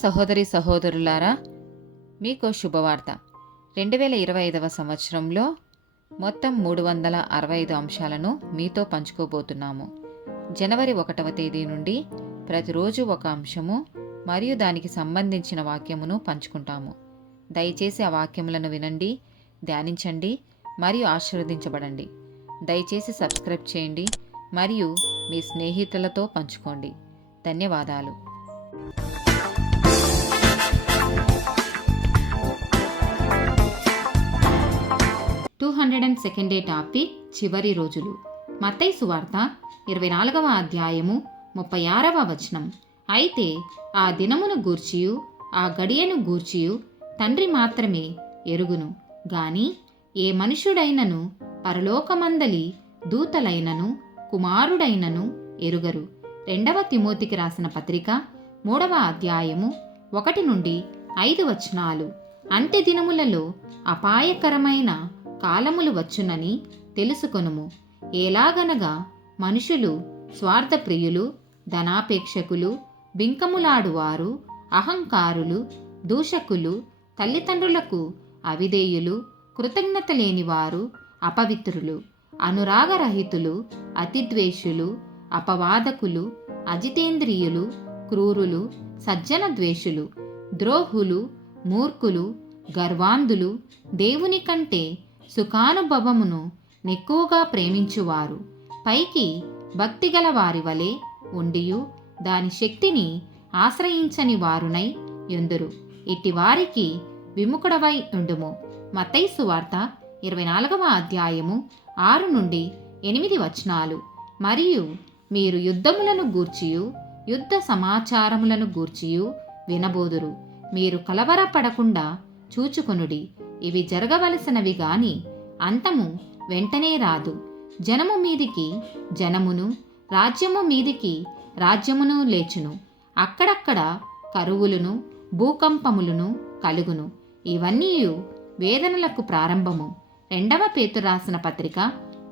సహోదరి సహోదరులారా, మీకు శుభవార్త. 2025 సంవత్సరంలో మొత్తం 365 అంశాలను మీతో పంచుకోబోతున్నాము. జనవరి 1వ తేదీ నుండి ప్రతిరోజు ఒక అంశము మరియు దానికి సంబంధించిన వాక్యమును పంచుకుంటాము. దయచేసి ఆ వాక్యములను వినండి, ధ్యానించండి మరియు ఆశీర్వదించబడండి. దయచేసి సబ్స్క్రైబ్ చేయండి మరియు మీ స్నేహితులతో పంచుకోండి. ధన్యవాదాలు. 202nd డే టాపిక్ చివరి రోజులు. మత్తయి సువార్త 24వ అధ్యాయము 36వ వచనం. అయితే ఆ దినమును గూర్చియు ఆ గడియను గూర్చియు తండ్రి మాత్రమే ఎరుగును గాని ఏ మనుష్యుడైనను పరలోకమందలి దూతలైనను కుమారుడైనను ఎరుగరు. 2వ తిమోతికి రాసిన పత్రిక 3వ అధ్యాయము 1 నుండి 5 వచనాలు. అంత్య దినములలో అపాయకరమైన కాలములు వచ్చునని తెలుసుకొనుము. ఎలాగనగా మనుషులు స్వార్థప్రియులు, ధనాపేక్షకులు, బింకములాడువారు, అహంకారులు, దూషకులు, తల్లిదండ్రులకు అవిధేయులు, కృతజ్ఞత లేనివారు, అపవిత్రులు, అనురాగరహితులు, అతిద్వేషులు, అపవాదకులు, అజితేంద్రియులు, క్రూరులు, సజ్జన ద్వేషులు, ద్రోహులు, మూర్ఖులు, గర్వాంధులు, దేవుని కంటే సుఖానుభవమును నెక్కువగా ప్రేమించువారు, పైకి భక్తిగల వారి వలె ఉండియు దాని శక్తిని ఆశ్రయించని వారునై యుందురు. ఇట్టి వారికి విముఖుడవై ఉండుము. మత్తయి సువార్త 24వ అధ్యాయము 6 నుండి 8 వచనాలు. మరియు మీరు యుద్ధములను గూర్చియు యుద్ధ సమాచారములను గూర్చియు వినబోదురు. మీరు కలవరపడకుండా చూచుకొనుడి. ఇవి జరగవలసినవి గాని అంతము వెంటనే రాదు. జనము మీదికి జనమును, రాజ్యము మీదికి రాజ్యమును లేచును. అక్కడక్కడ కరువులను, భూకంపములను కలుగును. ఇవన్నీ వేదనలకు ప్రారంభము. 2వ పేతురు రాసిన పత్రిక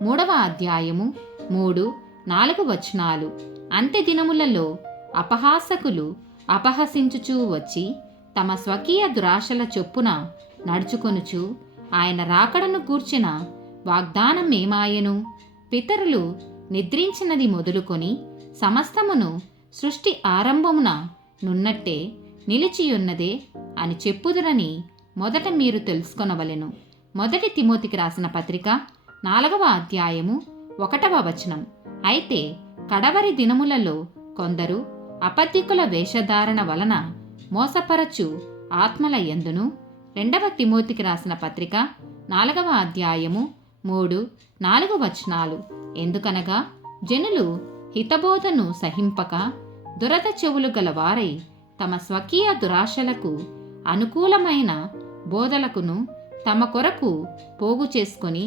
3వ అధ్యాయము 3-4 వచనాలు. అంత్య దినములలో అపహాసకులు అపహసించుచూ వచ్చి తమ స్వకీయ దురాశల చొప్పున నడుచుకొనుచు ఆయన రాకడను గూర్చిన వాగ్దానమేమాయెను? పితరులు నిద్రించినది మొదలుకొని సమస్తమును సృష్టి ఆరంభమున నున్నట్టే నిలిచియున్నదే అని చెప్పుదురని మొదట మీరు తెలుసుకొనవలెను. 1 తిమోతికి రాసిన పత్రిక 4వ అధ్యాయము 1వ వచనం. అయితే కడవరి దినములలో కొందరు అబద్ధికుల వేషధారణ వలన మోసపరచు ఆత్మల యందును. 2వ తిమోతికి రాసిన పత్రిక 4వ అధ్యాయము 3-4 వచనాలు. ఎందుకనగా జనులు హితబోధను సహింపక దురద చెవులు గల వారై తమ స్వకీయ దురాశలకు అనుకూలమైన బోధలకును తమ కొరకు పోగు చేసుకొని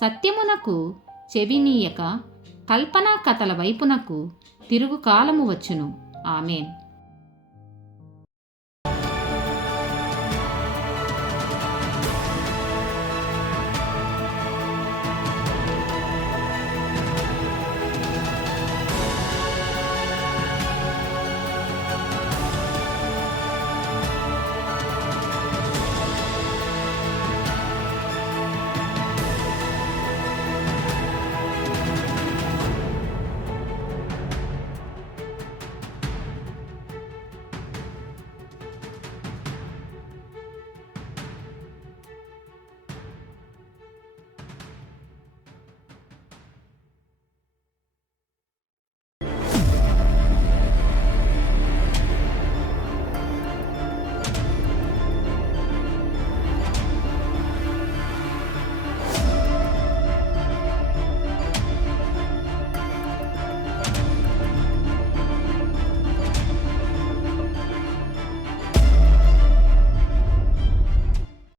సత్యమునకు చెవినీయక కల్పనా కథల వైపునకు తిరుగు కాలము వచ్చును. ఆమేన్.